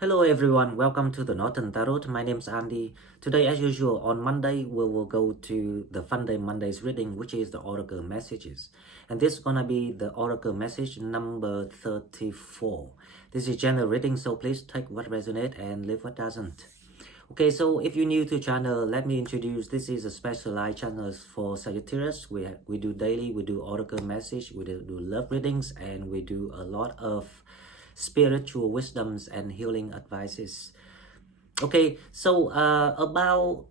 Hello everyone, welcome to the Northern Tarot. My name is Andy. Today, as usual, on Monday, we will go to the Fun Day Mondays reading, which is the Oracle Messages. And this is gonna be the Oracle Message number 34. This is general reading, so please take what resonates and leave what doesn't. Okay, so if you're new to channel, let me introduce. This is a specialized channel for Sagittarius. We do daily, we do Oracle Message, we do love readings, and we do a lot of spiritual wisdoms and healing advices. Okay, so about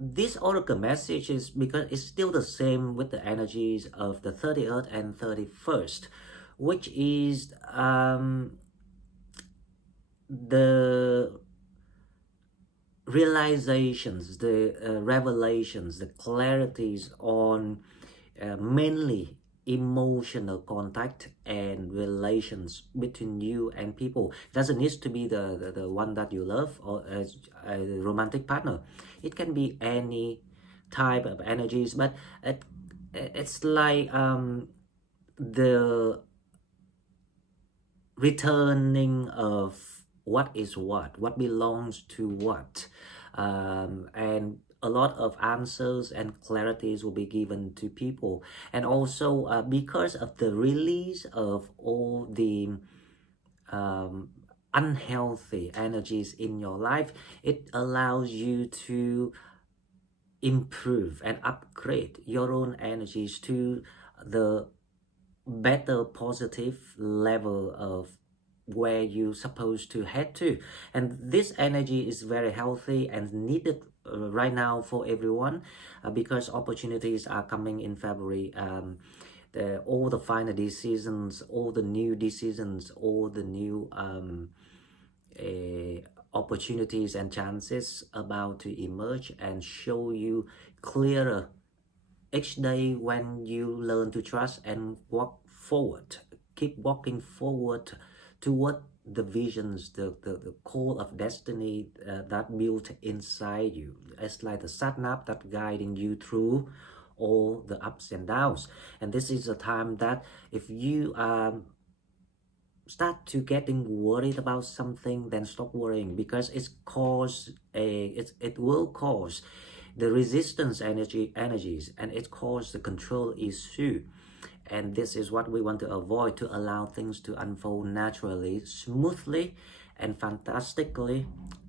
this oracle message is because it's still the same with the energies of the 30th and 31st, which is the realizations, the revelations, the clarities on mainly emotional contact and relations between you and people. Doesn't need to be the one that you love or as a romantic partner. It can be any type of energies, but it's like the returning of what belongs to what, and a lot of answers and clarities will be given to people. And also because of the release of all the unhealthy energies in your life, it allows you to improve and upgrade your own energies to the better positive level of where you're supposed to head to. And this energy is very healthy and needed right now for everyone, because opportunities are coming in February. All the final decisions, all the new decisions, all the new opportunities and chances about to emerge and show you clearer each day when you learn to trust and walk forward. Keep walking forward toward the visions, the call of destiny that built inside you. It's like the sat nav that guiding you through all the ups and downs. And this is a time that if you start to getting worried about something, then stop worrying, because it will cause the resistance energies, and it causes the control issue. And this is what we want to avoid, to allow things to unfold naturally, smoothly, and fantastically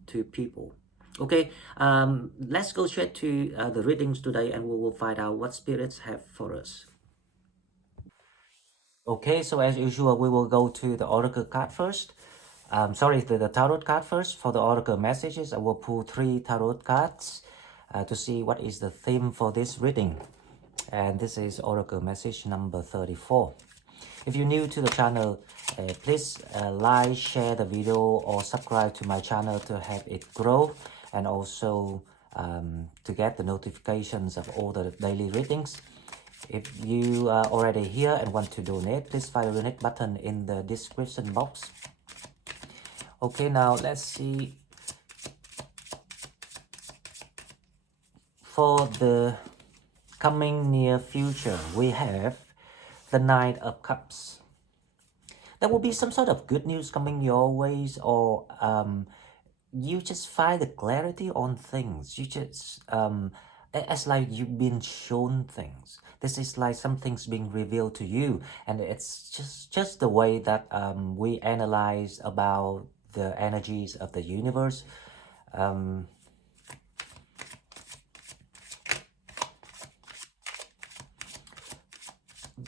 to people. Okay, let's go straight to the readings today, and we will find out what spirits have for us. Okay, so as usual, we will go to the oracle card first. Sorry, the tarot card first. For the oracle messages, I will pull 3 tarot cards to see what is the theme for this reading. And this is oracle message number 34. If you're new to the channel, please like, share the video, or subscribe to my channel to help it grow, and also to get the notifications of all the daily readings. If you are already here and want to donate, please find the donate button in the description box. Okay, now let's see. For the coming near future, we have the Knight of Cups. There will be some sort of good news coming your ways, or you just find the clarity on things. You just it's like you've been shown things. This is like something's being revealed to you, and it's just the way that we analyze about the energies of the universe.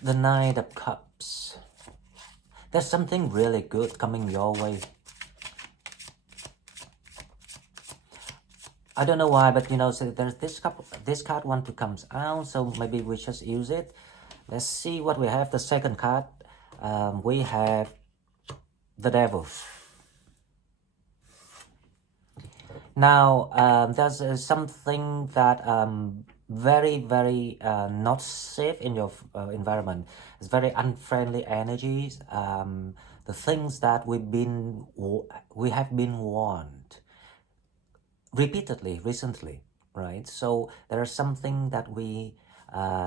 The Knight of Cups. There's something really good coming your way. I don't know why, but you know, so there's this card want to comes out, so maybe we just use it. Let's see what we have. The second card, we have the Devil. Now, there's something that very not safe in your environment. It's very unfriendly energies. The things that we have been warned repeatedly recently, right? So there is something that we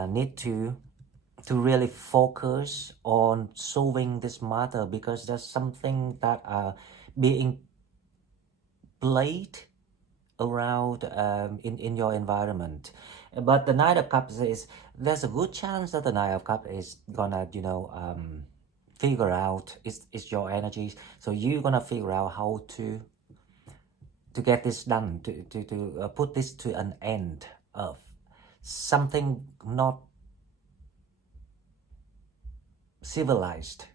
need to really focus on solving this matter, because there's something that being plate around in your environment. But the Knight of Cups is, there's a good chance that the Knight of Cups is gonna, you know, figure out, it's your energies. So you're gonna figure out how to get this done, to put this to an end of something not civilized.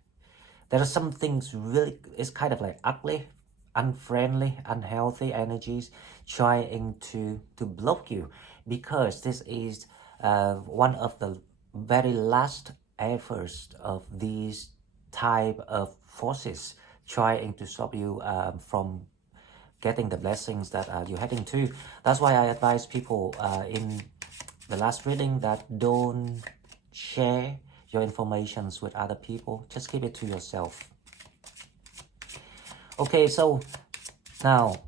There are some things really, it's kind of like ugly, unfriendly, unhealthy energies trying to block you, because this is one of the very last efforts of these type of forces trying to stop you from getting the blessings that you're heading to. That's why I advise people in the last reading that don't share your informations with other people. Just keep it to yourself. Okay, so now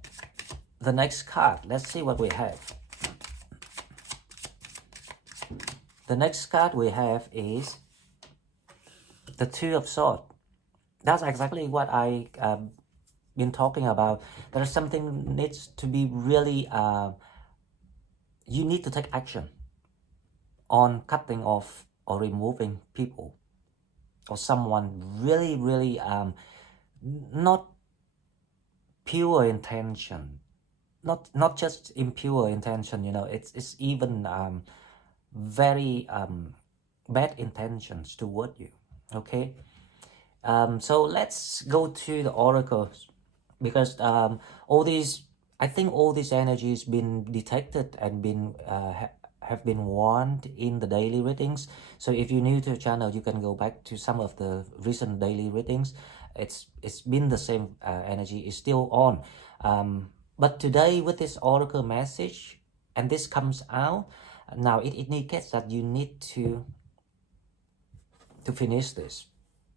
the next card, let's see what we have. The next card we have is the Two of Swords. That's exactly what I been talking about. There's something needs to be really, you need to take action on cutting off or removing people or someone really, really not pure intention, not just impure intention, you know, it's even very bad intentions toward you. Okay, so let's go to the oracles, because all these, I think all these energies been detected and been have been warned in the daily readings. So if you're new to the channel, you can go back to some of the recent daily readings. It's been the same energy, is still on. But today with this oracle message, and this comes out now, it indicates that you need to finish this,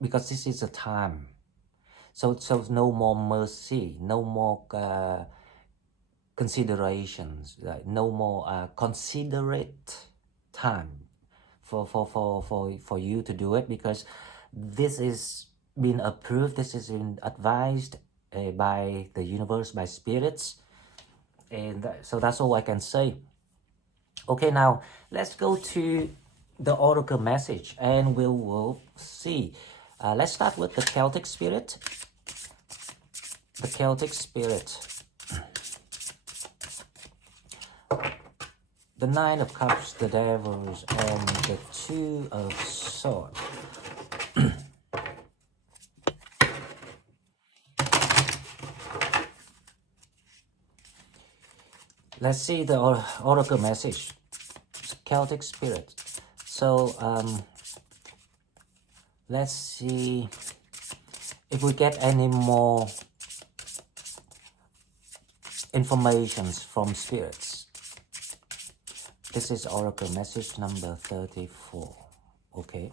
because this is a time. So no more mercy, no more considerations, no more considerate time for you to do it, because this is been approved, this is been advised by the universe, by spirits, and so that's all I can say. Okay, now let's go to the oracle message and we will see. Let's start with the Celtic spirit. The Celtic spirit. The Nine of Cups, the Devils, and the Two of Swords. Let's see the oracle message. Celtic spirit. So let's see if we get any more informations from spirits. This is oracle message number 34. Okay.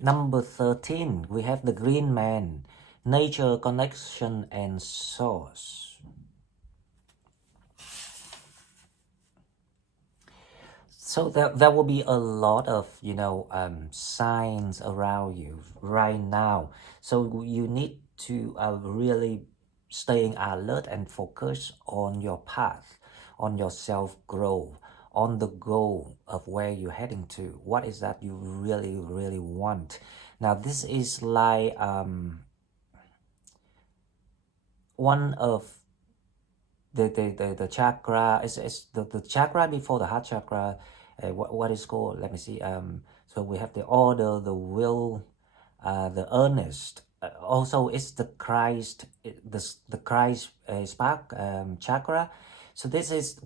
Number 13, we have the Green Man, nature, connection, and source. So there will be a lot of, you know, signs around you right now. So you need to really staying alert and focus on your path, on your self-growth, on the goal of where you're heading to. What is that you really, really want? Now, this is like one of the chakra, is the chakra before the heart chakra. What is called, let me see, so we have the order, the will, the earnest, also it's the Christ, the Christ spark chakra. So this is,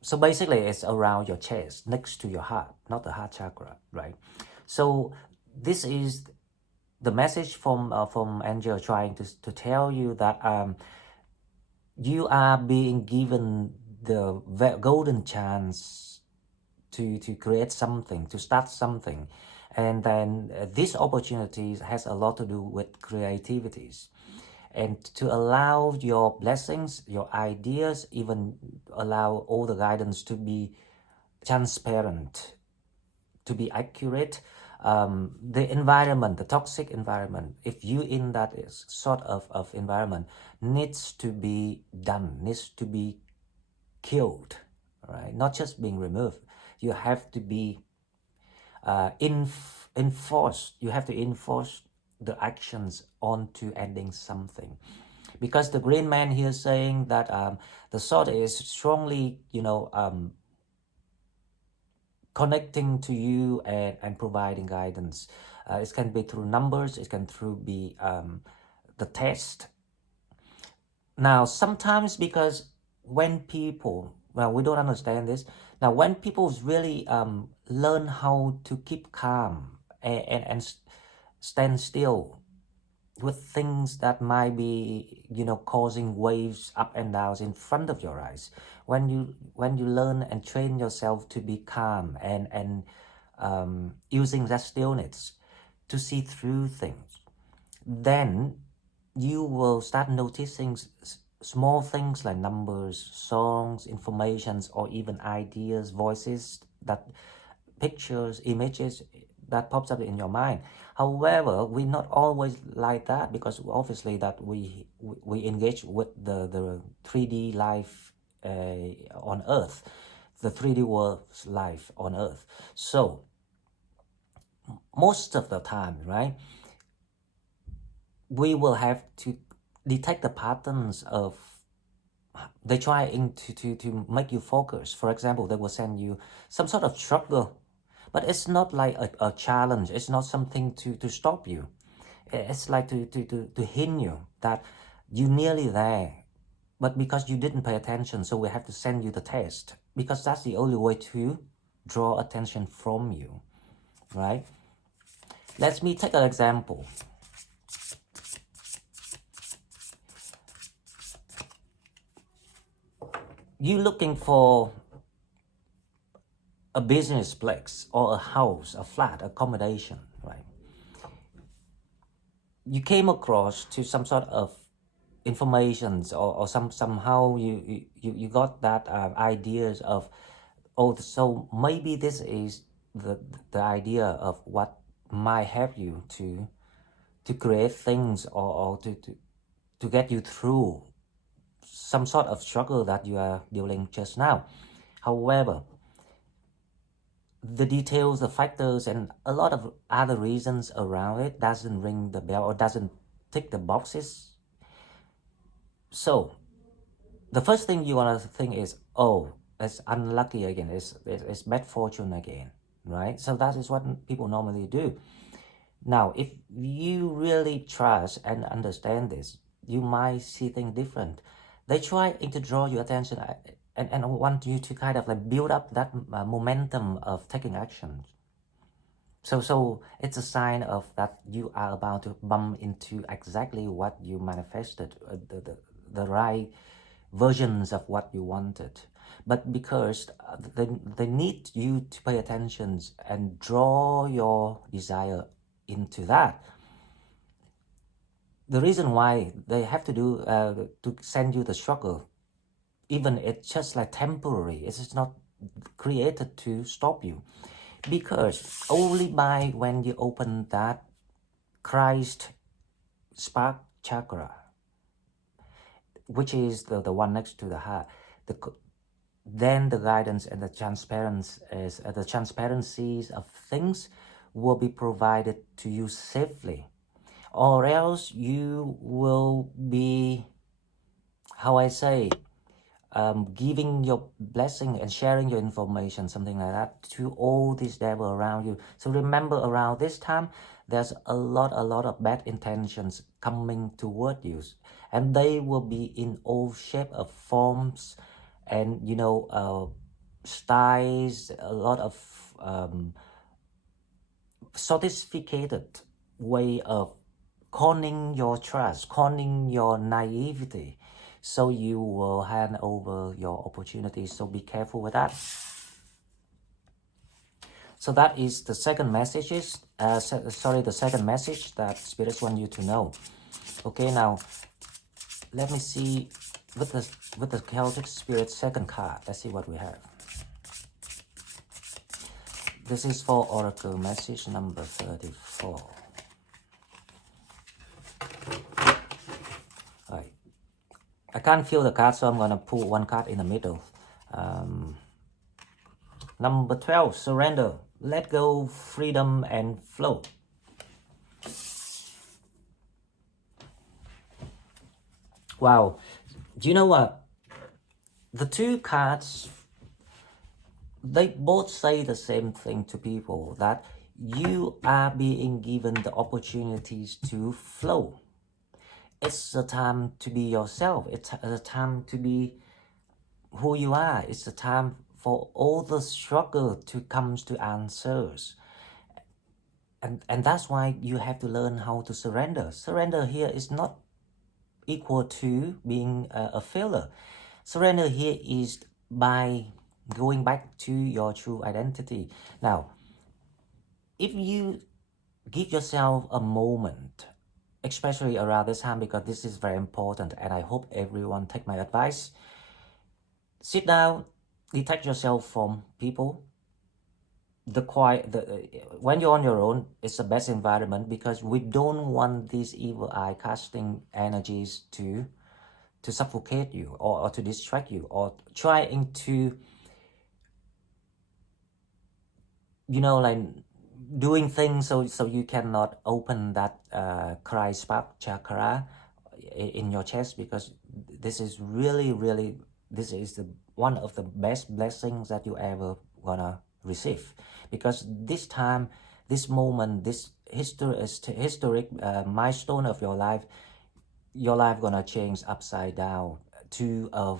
so basically it's around your chest, next to your heart, not the heart chakra, right? So this is the message from angel trying to tell you that you are being given the golden chance to create something, to start something. And then this opportunity has a lot to do with creativities. And to allow your blessings, your ideas, even allow all the guidance to be transparent, to be accurate, the environment, the toxic environment, if you in that sort of environment, needs to be done, needs to be killed, right? Not just being removed. You have to be enforced. You have to enforce the actions onto ending something. Because the green man here is saying that the sword is strongly, connecting to you and providing guidance. It can be through numbers, it can be the test. Now, sometimes because when people, well, we don't understand this. Now, when people really learn how to keep calm and stand still with things that might be, causing waves up and downs in front of your eyes, when you learn and train yourself to be calm and using that stillness to see through things, then you will start noticing small things like numbers, songs, informations, or even ideas, voices, that pictures, images that pops up in your mind. However, we're not always like that, because obviously that we engage with the 3D life on Earth, the 3D world's life on Earth. So most of the time, right, we will have to detect the patterns of they trying to make you focus. For example, they will send you some sort of struggle, but it's not like a challenge. It's not something to stop you. It's like to hint you that you're nearly there, but because you didn't pay attention, so we have to send you the test, because that's the only way to draw attention from you, right? Let me take an example. You looking for a business place or a house, a flat, accommodation, right? You came across to some sort of informations, or somehow you got that ideas of, oh, so maybe this is the idea of what might help you to create things, or to get you through some sort of struggle that you are dealing just now. However, the details, the factors, and a lot of other reasons around it doesn't ring the bell or doesn't tick the boxes. So the first thing you want to think is, oh, it's unlucky again, it's bad fortune again, right? So that is what people normally do. Now, if you really trust and understand this, you might see things different. They try to draw your attention and want you to kind of like build up that momentum of taking action. So it's a sign of that you are about to bump into exactly what you manifested, the right versions of what you wanted. But because they need you to pay attention and draw your desire into that. The reason why they have to do to send you the struggle, even it's just like temporary, it's not created to stop you, because only by when you open that Christ spark chakra, which is the one next to the heart, then the guidance and the transparencies of things will be provided to you safely, or else you will be, how I say, giving your blessing and sharing your information, something like that, to all these devil around you. So remember, around this time, there's a lot of bad intentions coming toward you, and they will be in all shape of forms and styles, a lot of sophisticated way of conning your trust, conning your naivety, so you will hand over your opportunities. So be careful with that. So that is the second messages. The second message that spirits want you to know. Okay, now let me see with the Celtic Spirit second card. Let's see what we have. This is for Oracle message number 34. Right. I can't feel the card, so I'm gonna pull one card in the middle. Number 12, surrender. Let go, freedom and flow. Wow. Do you know what? The two cards, they both say the same thing to people, that you are being given the opportunities to flow. It's the time to be yourself. It's the time to be who you are. It's the time for all the struggle to come to answers. And that's why you have to learn how to surrender. Surrender here is not equal to being a failure. Surrender here is by going back to your true identity. Now, if you give yourself a moment, especially around this time, because this is very important, and I hope everyone take my advice. Sit down, detach yourself from people. When you're on your own, it's the best environment, because we don't want these evil eye casting energies to suffocate you, or to distract you, or trying to, you know, like doing things so you cannot open that Christ spark chakra in your chest, because this is really this is one of the best blessings that you ever gonna receive, because this time, this moment, this historic milestone of your life gonna change upside down to a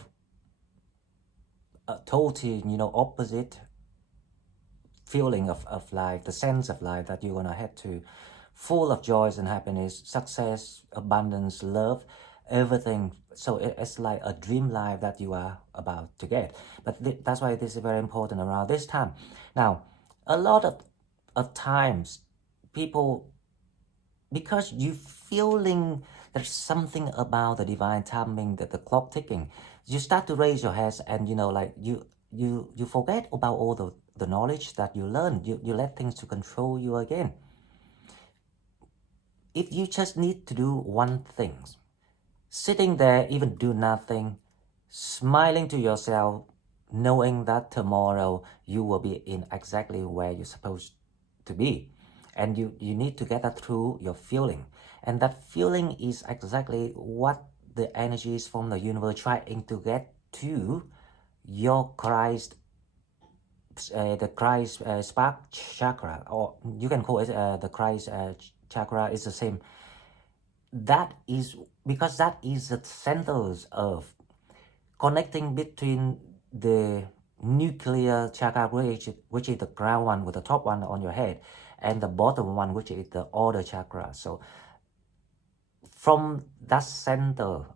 totally, you know, opposite feeling of life, the sense of life that you're gonna have to, full of joys and happiness, success, abundance, love, everything. So it's like a dream life that you are about to get. But that's why this is very important around this time. Now, a lot of times, people, because you feeling there's something about the divine timing, that the clock ticking, you start to raise your hands, and you know, like you forget about all the knowledge that you learned. You let things to control you again. If you just need to do one thing, sitting there, even do nothing, smiling to yourself, knowing that tomorrow you will be in exactly where you're supposed to be. And you need to get that through your feeling. And that feeling is exactly what the energies from the universe trying to get to your Christ, the Christ spark chakra, or you can call it the Christ chakra. Is the same. That is because that is the centers of connecting between the nuclear chakra, which is the ground one with the top one on your head, and the bottom one, which is the other chakra. So from that center,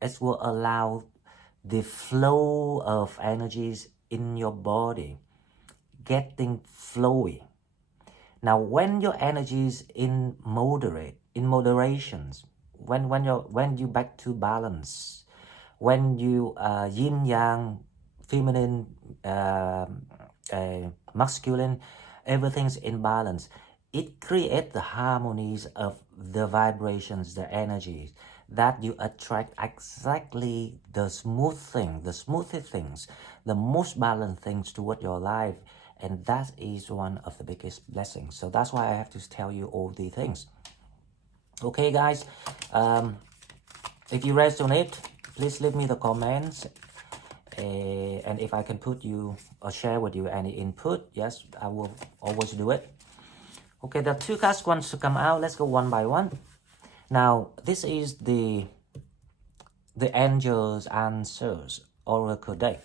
it will allow the flow of energies in your body getting flowy. Now, when your energy is in moderations, when you back to balance, when you yin yang, feminine, masculine, everything's in balance, it creates the harmonies of the vibrations, the energies, that you attract exactly the smoothest things, the most balanced things toward your life. And that is one of the biggest blessings. So that's why I have to tell you all the things. Okay, guys, if you resonate, please leave me the comments. And if I can put you or share with you any input, yes, I will always do it. Okay, there are two cards wants to come out. Let's go one by one. Now, this is the Angel's Answers Oracle deck.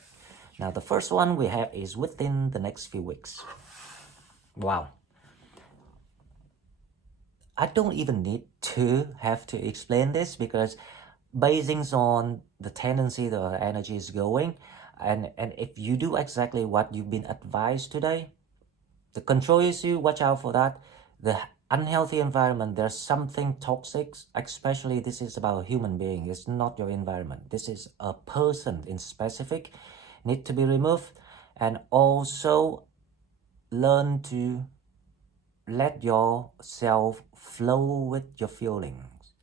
Now, the first one we have is within the next few weeks. Wow. I don't even need to have to explain this, because basing on the tendency the energy is going, and if you do exactly what you've been advised today, the control issue, watch out for that. The unhealthy environment, there's something toxic, especially this is about a human being. It's not your environment. This is a person in specific, need to be removed. And also learn to let yourself flow with your feelings.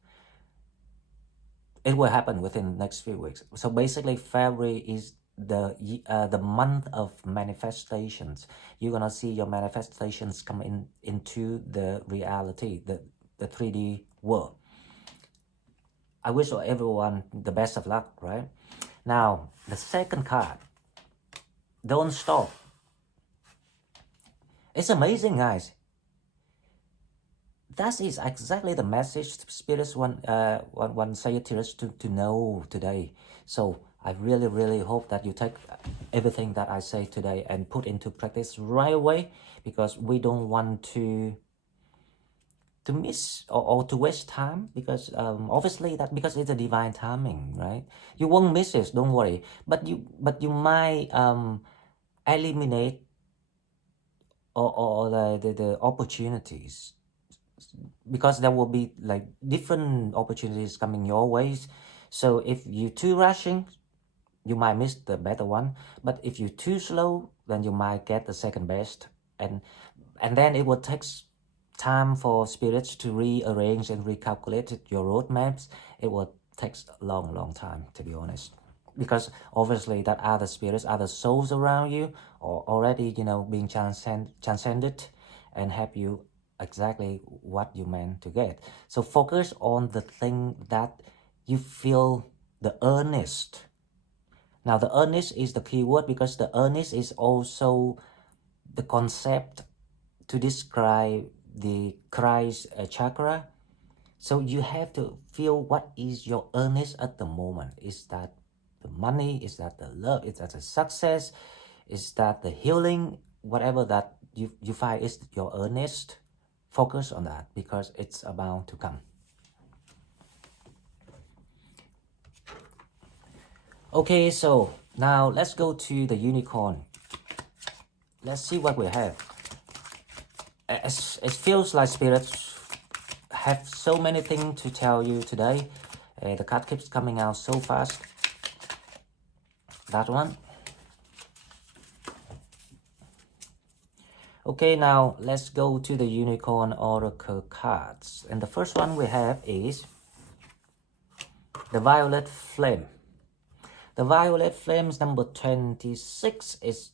It will happen within the next few weeks. So basically, February is the month of manifestations. You're gonna see your manifestations come into the reality, the 3D world. I wish everyone the best of luck, right? Now, the second card, don't stop. It's amazing, guys. That is exactly the message spirits want Sagittarius to know today. So I really hope that you take everything that I say today and put into practice right away, because we don't want to miss or to waste time, because obviously that because it's a divine timing, right? You won't miss it, don't worry, but you might eliminate or the opportunities, because there will be like different opportunities coming your ways. So if you too rushing, you might miss the better one, but if you too slow, then you might get the second best, and then it will take time for spirits to rearrange and recalculate your roadmaps. It will take a long time, to be honest, because obviously that other spirits, other souls around you are already, being transcended and help you exactly what you meant to get. So focus on the thing that you feel the earnest. Now the earnest is the key word, because the earnest is also the concept to describe the Christ chakra. So you have to feel what is your earnest at the moment. Is that the money? Is that the love? Is that the success? Is that the healing? Whatever that you find is your earnest, focus on that, because it's about to come. Okay, so now let's go to the unicorn. Let's see what we have. It feels like spirits have so many things to tell you today. The card keeps coming out so fast. That one. Okay, now let's go to the unicorn oracle cards. And the first one we have is the violet flame. The violet flames number 26 is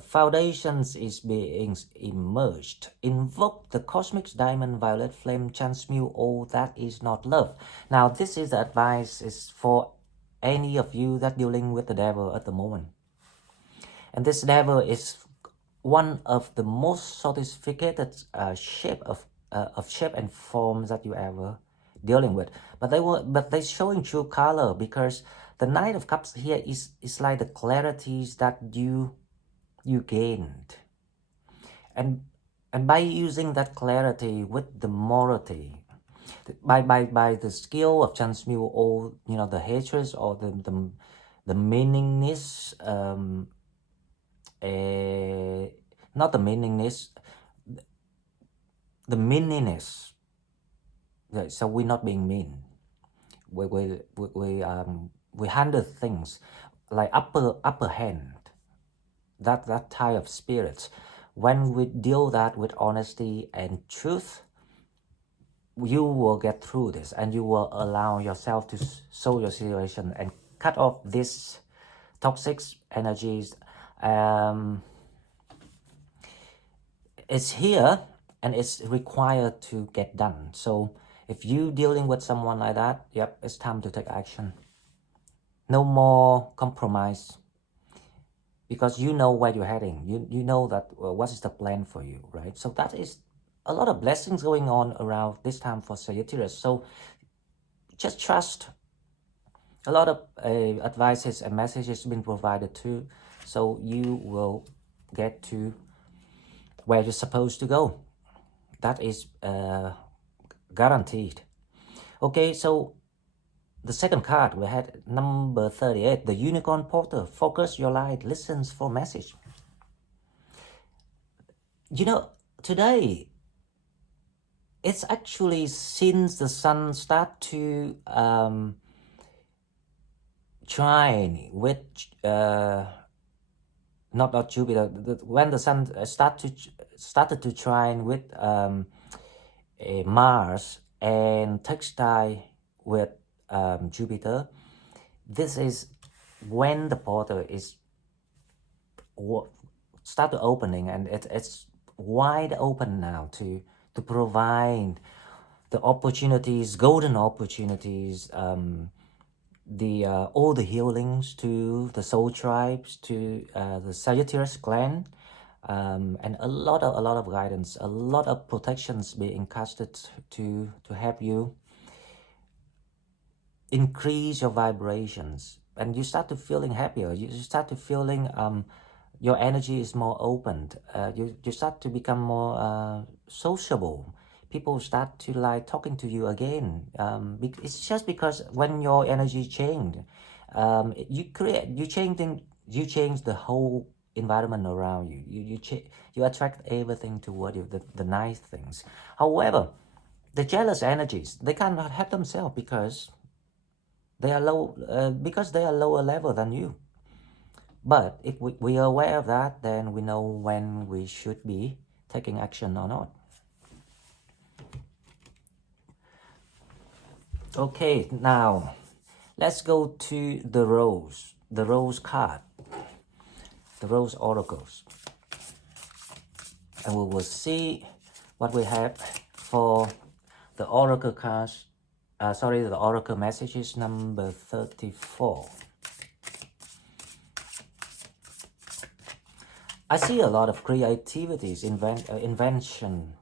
foundations is being emerged. Invoke the cosmic diamond violet flame, transmute all that is not love. Now this is the advice is for any of you that dealing with the devil at the moment. And this devil is one of the most sophisticated shape of shape and forms that you ever dealing with. But they're showing true color, because the Knight of Cups here is like the clarities that you gained, and by using that clarity with the morality, by the skill of transmute all the hatreds or the meaningless, not the meaningless, the meaningless. So we're not being mean. We handle things like upper hand. That type of spirits. When we deal that with honesty and truth, you will get through this, and you will allow yourself to solve your situation and cut off these toxic energies. It's here and it's required to get done. So if you dealing with someone like that, yep, it's time to take action. No more compromise, because you know where you're heading. You know that what is the plan for you, right? So that is a lot of blessings going on around this time for Sagittarius. So just trust. A lot of advices and messages been provided too, so you will get to where you're supposed to go. That is guaranteed. Okay, so the second card we had number 38, the unicorn porter. Focus your light, listens for message. Today it's actually since the sun start to trine with not Jupiter, when the sun started to trine with Mars and textile with Jupiter, this is when the portal is start opening, and it's wide open now to provide the opportunities, golden opportunities, the all the healings to the soul tribes, to the Sagittarius clan, and a lot of guidance, a lot of protections being casted to help you increase your vibrations, and you start to feeling happier. You start to feeling your energy is more opened. You start to become more sociable. People start to like talking to you again. It's just because when your energy changed, you change the whole environment around you. You attract everything toward you, the nice things. However, the jealous energies, they cannot help themselves because they are lower level than you. But if we are aware of that, then we know when we should be taking action or not. Okay, now let's go to the rose card, the rose oracles, and we will see what we have for the oracle cards. The oracle messages number 34. I see a lot of creativities, invention.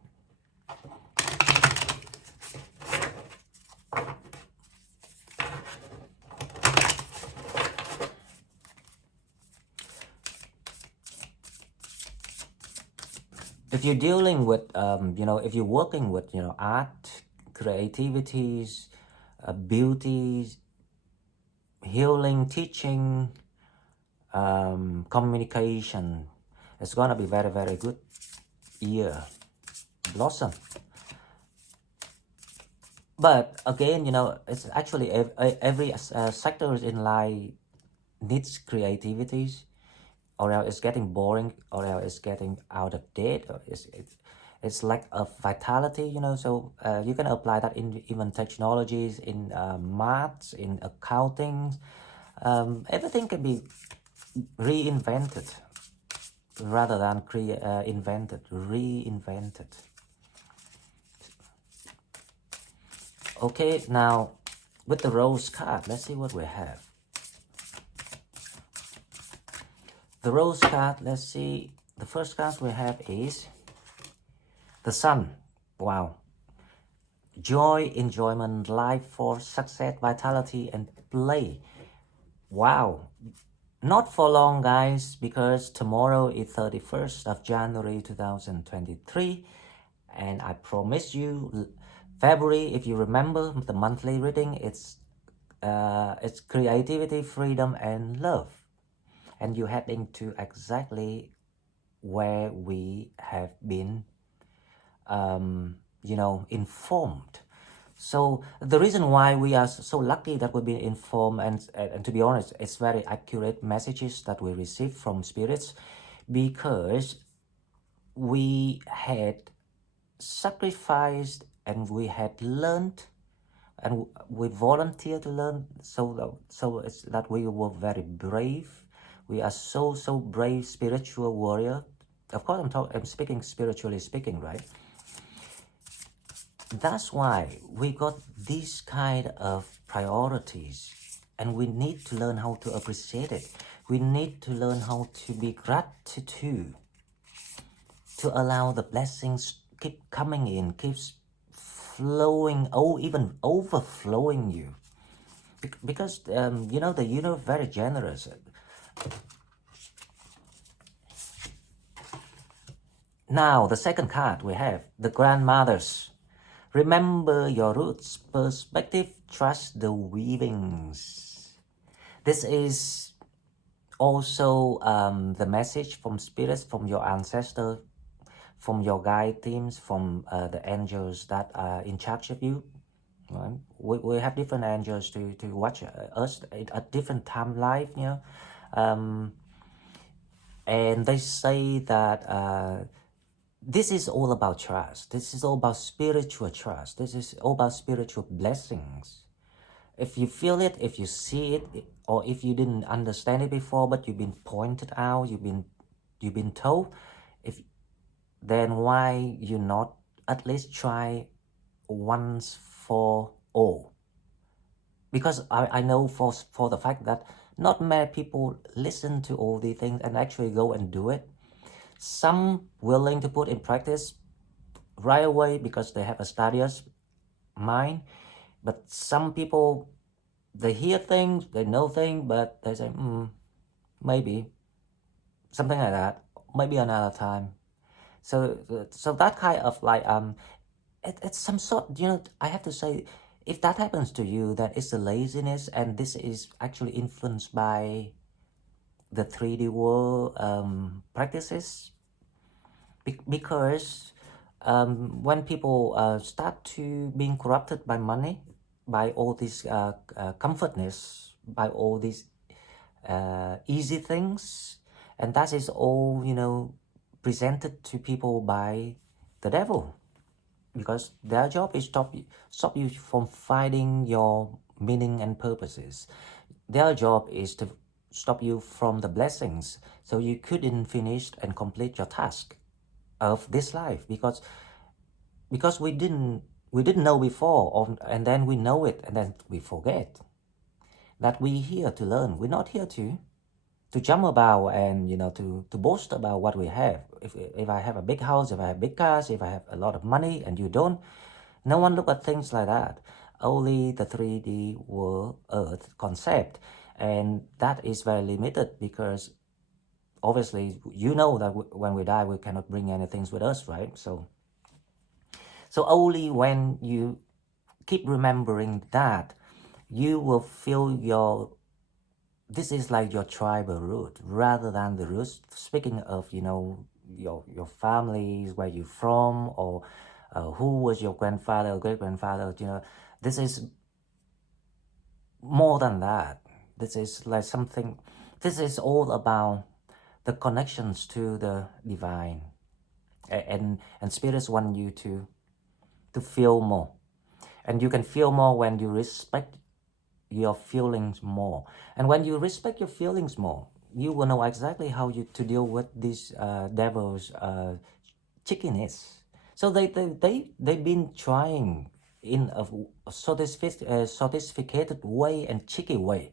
If you're dealing with, if you're working with, art, creativities, beauties, healing, teaching, communication, it's gonna be very, very good year, blossom. But again, it's actually every sector in life needs creativities, or else it's getting boring, or else it's getting out of date, or it's lack of vitality, so you can apply that in even technologies, in maths, in accounting. Everything can be reinvented rather than reinvented. Okay, now with the rose card, let's see what we have. The rose card, let's see, the first card we have is the sun. Wow. Joy, enjoyment, life force, success, vitality, and play. Wow. Not for long, guys, because tomorrow is 31st of January 2023, and I promise you, February, if you remember the monthly reading, it's creativity, freedom, and love, and you're heading to exactly where we have been, informed. So the reason why we are so lucky that we've been informed, and to be honest, it's very accurate messages that we receive from spirits, because we had sacrificed and we had learned and we volunteered to learn, so it's that we were very brave. We are so brave spiritual warrior. Of course, I'm speaking spiritually speaking, right? That's why we got these kind of priorities, and we need to learn how to appreciate it. We need to learn how to be gratitude, to allow the blessings keep coming in, keeps flowing, even overflowing you, because the universe very generous. Now the second card we have the grandmothers. Remember your roots, perspective, trust the weavings. This is also the message from spirits, from your ancestors, from your guide teams, from the angels that are in charge of you. Right? We have different angels to watch us at different time life, And they say that this is all about trust. This is all about spiritual trust. This is all about spiritual blessings. If you feel it, if you see it, or if you didn't understand it before, but you've been pointed out, you've been told, if then why you not at least try once for all? Because I know for the fact that not many people listen to all these things and actually go and do it. Some willing to put in practice right away because they have a studious mind, but some people, they hear things, they know things, but they say, maybe, something like that, maybe another time. So that kind of like, it's some sort, I have to say, if that happens to you, that is the laziness, and this is actually influenced by the 3D world practices. Because when people start to being corrupted by money, by all this comfortness, by all these easy things, and that is all, presented to people by the devil, because their job is stop you from finding your meaning and purposes. Their job is to stop you from the blessings, so you couldn't finish and complete your task of this life, because we didn't know before, and then we know it, and then we forget that we're here to learn. We're not here to jump about and to boast about what we have. If I have a big house, if I have big cars, if I have a lot of money, and you don't, no one look at things like that. Only the 3D world, earth concept, and that is very limited, because obviously that when we die, we cannot bring anything with us, right? So only when you keep remembering that, you will feel this is like your tribal root rather than the roots. Speaking of, your families, where you're from, or who was your grandfather or great grandfather, this is more than that. This is like something, this is all about the connections to the divine, and spirits want you to feel more, and you can feel more when you respect your feelings more. And when you respect your feelings more, you will know exactly how to deal with this devil's chickiness. So they've been trying in a sophisticated way and cheeky way,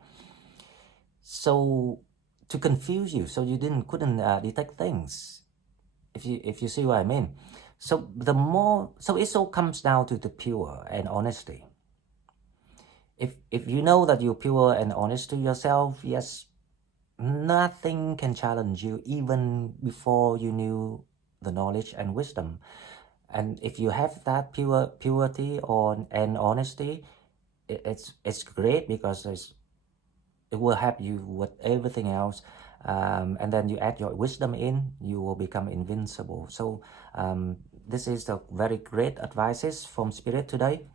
so to confuse you, so you couldn't detect things, if you see what I mean. So it all comes down to the pure and honesty. If you know that you're pure and honest to yourself, yes, nothing can challenge you, even before you knew the knowledge and wisdom. And if you have that purity and honesty, it's great, because it will help you with everything else. And then you add your wisdom in, you will become invincible. So this is the very great advices from Spirit today.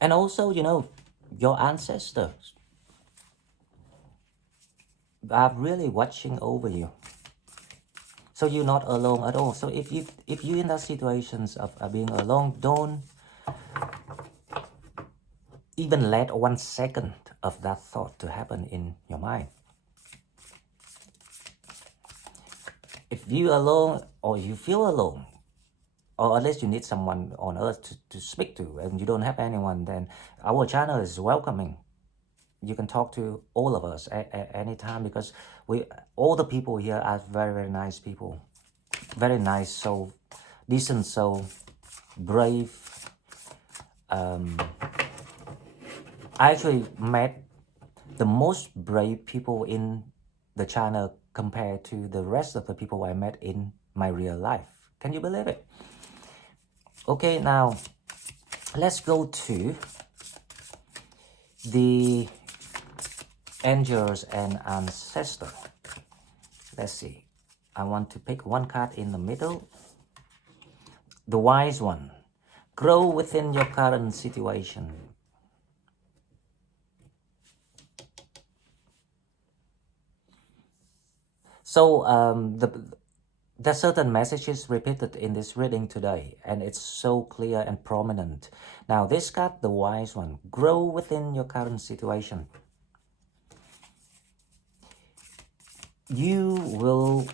And also, your ancestors are really watching over you. So you're not alone at all. So if you're in that situations of being alone, don't even let 1 second of that thought to happen in your mind. If you're alone, or you feel alone, or at least you need someone on earth to speak to, and you don't have anyone, then our channel is welcoming. You can talk to all of us at any time, because all the people here are very, very nice people. Very nice soul, decent soul, brave. I actually met the most brave people in the channel compared to the rest of the people I met in my real life. Can you believe it? Okay, now let's go to the angels and ancestors. Let's see. I want to pick one card in the middle. The wise one. Grow within your current situation. So there's certain messages repeated in this reading today, and it's so clear and prominent. Now, this card, the wise one, grow within your current situation. You will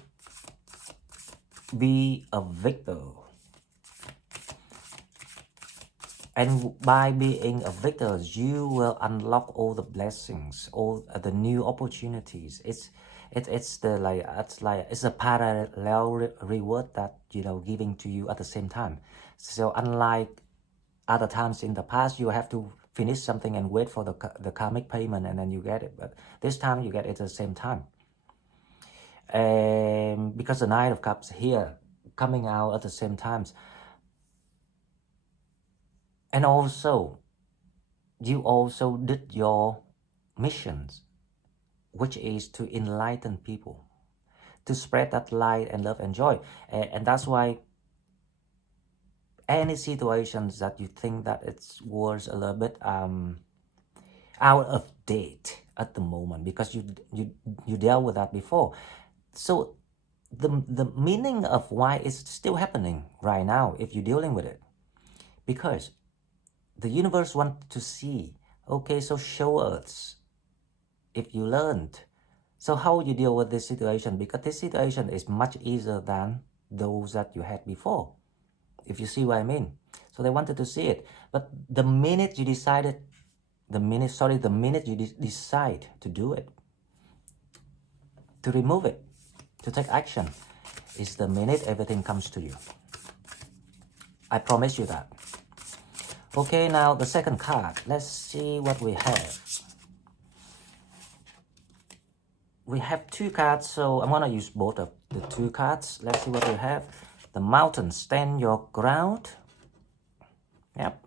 be a victor. And by being a victor, you will unlock all the blessings, all the new opportunities. It's a parallel reward that giving to you at the same time. So unlike other times in the past, you have to finish something and wait for the karmic payment, and then you get it. But this time you get it at the same time. And because the Knight of Cups here coming out at the same times. And also, you also did your missions, which is to enlighten people, to spread that light and love and joy. And that's why any situations that you think that it's was a little bit out of date at the moment, because you dealt with that before. So the meaning of why it's still happening right now, if you're dealing with it, because the universe wants to see, okay, so show us if you learned. So how you deal with this situation? Because this situation is much easier than those that you had before, if you see what I mean. So they wanted to see it. But the minute you decide you decide to do it, to remove it, to take action, is the minute everything comes to you. I promise you that. Okay, now the second card. Let's see what we have. We have two cards, so I'm gonna use both of the two cards. Let's see what we have. The Mountain, stand your ground. Yep.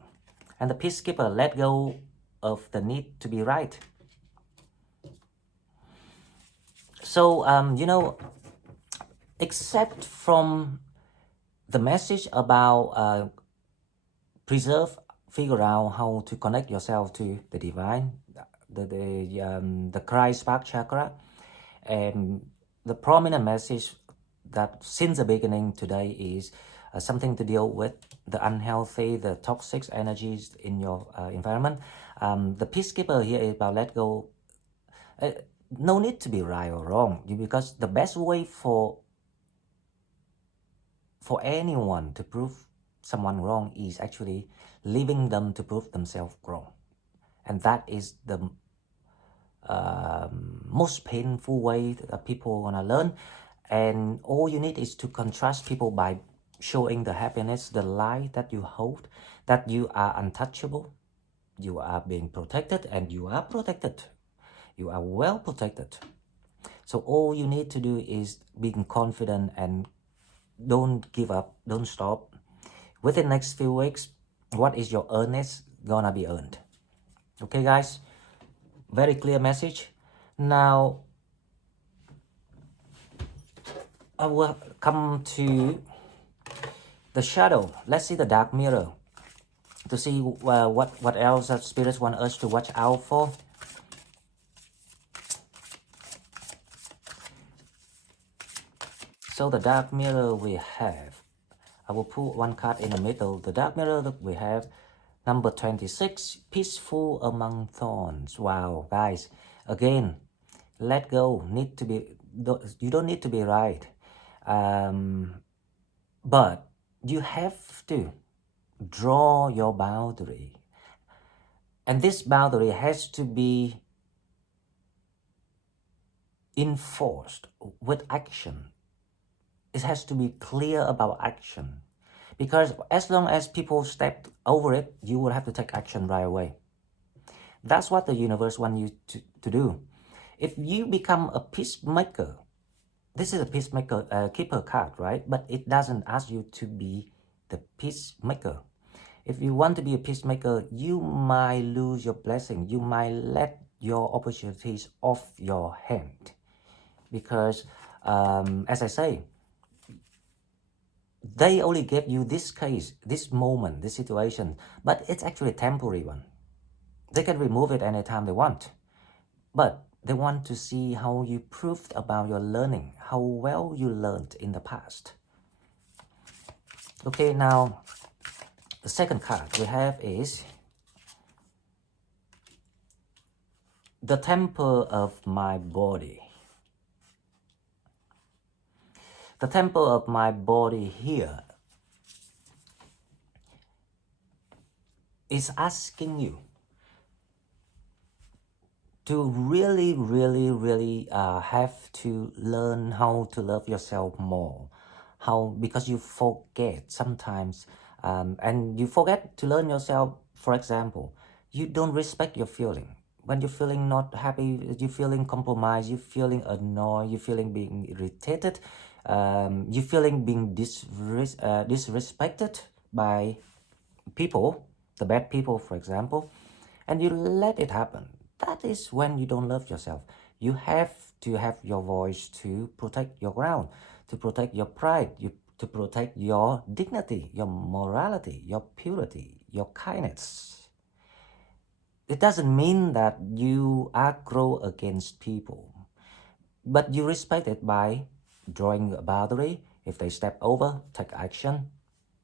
And the Peacekeeper, let go of the need to be right. So, except from the message about figure out how to connect yourself to the divine, the Christ spark chakra, and the prominent message that since the beginning today is something to deal with the unhealthy, the toxic energies in your environment. The Peacekeeper here is about let go. No need to be right or wrong, because the best way for anyone to prove someone wrong is actually leaving them to prove themselves wrong. And that is the most painful way that people want to learn. And all you need is to contrast people by showing the happiness, the light that you hold, that you are untouchable, you are being protected, and you are protected. You are well protected. So all you need to do is being confident and don't give up, don't stop. Within the next few weeks, what is your earnest gonna be earned. Okay, guys? Very clear message. Now, I will come to the shadow. Let's see the dark mirror to see what else that spirits want us to watch out for. So the dark mirror we have, I will put one card in the middle. The dark mirror that we have, number 26, peaceful among thorns. Wow, guys, again, let go. You don't need to be right, but you have to draw your boundary, and this boundary has to be enforced with action. It has to be clear about action, because as long as people step over it, you will have to take action right away. That's what the universe wants you to do. If you become a peacemaker, this is a peacemaker keeper card, right? But it doesn't ask you to be the peacemaker. If you want to be a peacemaker, you might lose your blessing. You might let your opportunities off your hand, because as I say, they only gave you this case, this moment, this situation, but it's actually a temporary one. They can remove it anytime they want. But They want to see how you proved about your learning, how well you learned in the past. Okay, now the second card we have is the temple of my body. The temple of my body here is asking you to really have to learn how to love yourself more. Because you forget sometimes, and you forget to learn yourself. For example, you don't respect your feeling. When you're feeling not happy, you're feeling compromised, you're feeling annoyed, you're feeling being irritated, you're feeling being disrespected by people, the bad people, for example, and you let it happen. That is when you don't love yourself. You have to have your voice to protect your ground, to protect your pride, to protect your dignity, your morality, your purity, your kindness. It doesn't mean that you aggro against people, but you respect it by drawing a boundary. If they step over, take action.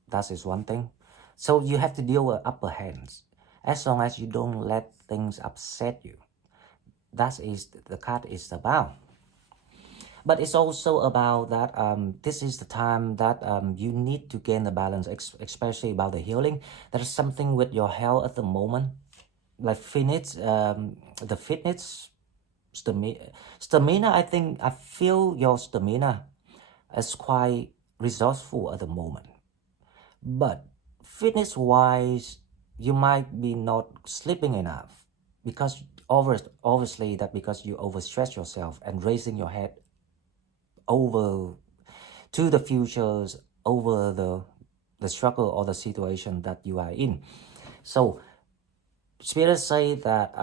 That is one thing. So you have to deal with upper hands. As long as you don't let things upset you. That is the card is about. But it's also about that this is the time that you need to gain the balance, especially about the healing. There's something with your health at the moment, like the fitness, stamina. I feel your stamina is quite resourceful at the moment. But fitness-wise, you might be not sleeping enough because obviously that because you overstress yourself and raising your head over to the futures, over the struggle or the situation that you are in. So spirits say that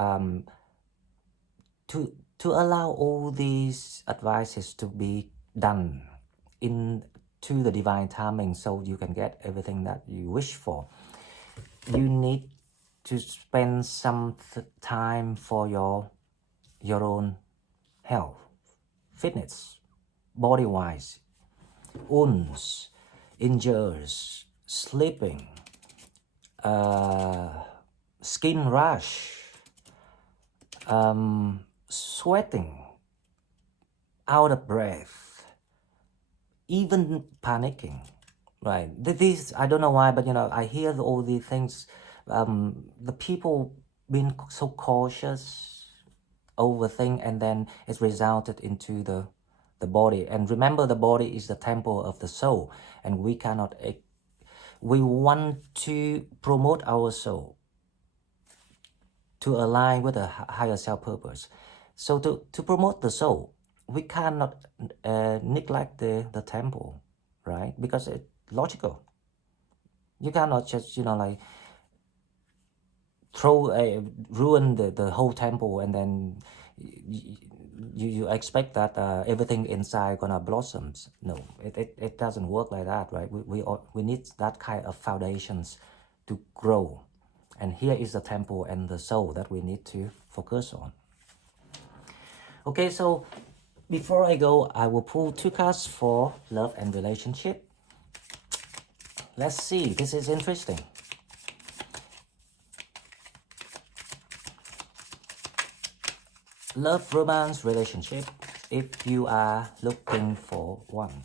to allow all these advices to be done into the divine timing, so you can get everything that you wish for, you need to spend some time for your own health, fitness, body-wise, wounds, injuries, sleeping, skin rash, sweating, out of breath, even panicking, right? These, I don't know why, but I hear all these things. The people being so cautious, overthink, and then it's resulted into the body. And remember, the body is the temple of the soul, and we cannot. We want to promote our soul to align with a higher self purpose. So to promote the soul, we cannot neglect the temple, right? Because it's logical. You cannot just ruin the whole temple and then you expect that everything inside gonna blossoms. No, it doesn't work like that, right? We need that kind of foundations to grow. And here is the temple and the soul that we need to focus on. Okay, so before I go, I will pull 2 cards for love and relationship. Let's see, this is interesting. Love, romance, relationship, if you are looking for one.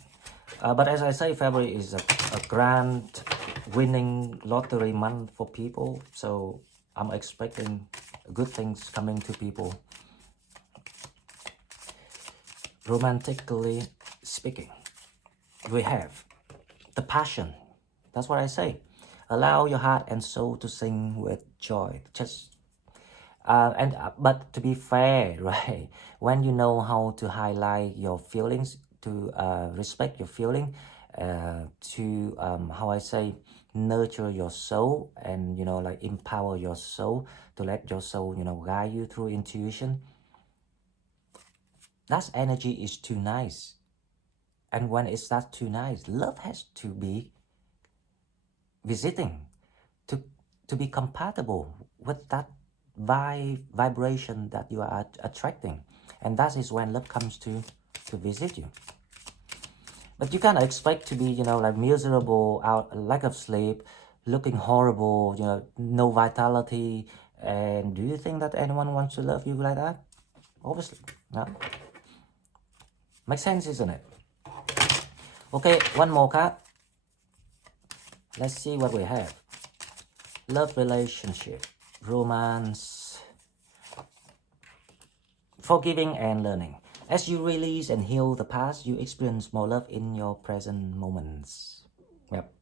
But as I say, February is a grand winning lottery month for people, so I'm expecting good things coming to people. Romantically speaking, we have the passion. That's what I say. Allow your heart and soul to sing with joy. But to be fair, right? When you know how to highlight your feelings, to respect your feeling, to how I say, nurture your soul, and like empower your soul, to let your soul guide you through intuition. That energy is too nice, and when it's that too nice, love has to be visiting to be compatible with that vibration that you are attracting. and that is when love comes to visit you. But you can't expect to be, you know, like miserable, out, lack of sleep, looking horrible, you know, no vitality. And do you think that anyone wants to love you like that? Obviously, no. Makes sense, isn't it? Okay, one more card. Let's see what we have. Love, relationship, romance, forgiving and learning. As you release and heal the past, you experience more love in your present moments. Yep.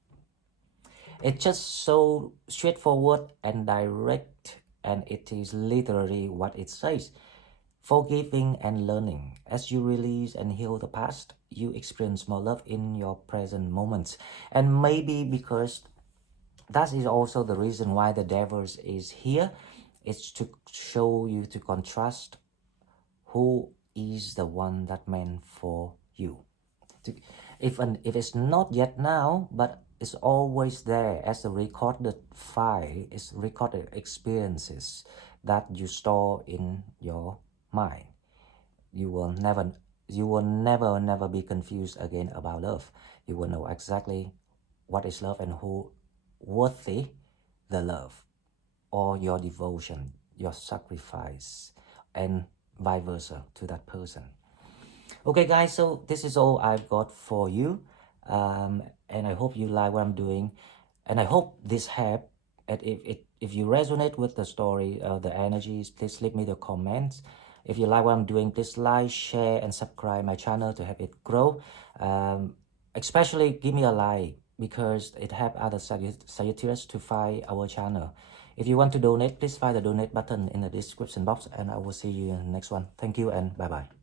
It's just so straightforward and direct, and it is literally what it says. Forgiving and learning. As you release and heal the past, you experience more love in your present moments. And maybe because that is also the reason why the devil is here. It's to show you, to contrast who is the one that meant for you. If it's not yet now, but it's always there as a recorded file, it's recorded experiences that you store in your mind. You will never be confused again about love. You will know exactly what is love and who worthy the love, or your devotion, your sacrifice, and vice versa to that person. Okay guys, so this is all I've got for you, and I hope you like what I'm doing, and I hope this helped. And if you resonate with the story, the energies, please leave me the comments. If you like what I'm doing, please like, share, and subscribe my channel to help it grow. Especially give me a like, because it helps other Sagittarius to find our channel. If you want to donate, please find the donate button in the description box, and I will see you in the next one. Thank you and bye bye.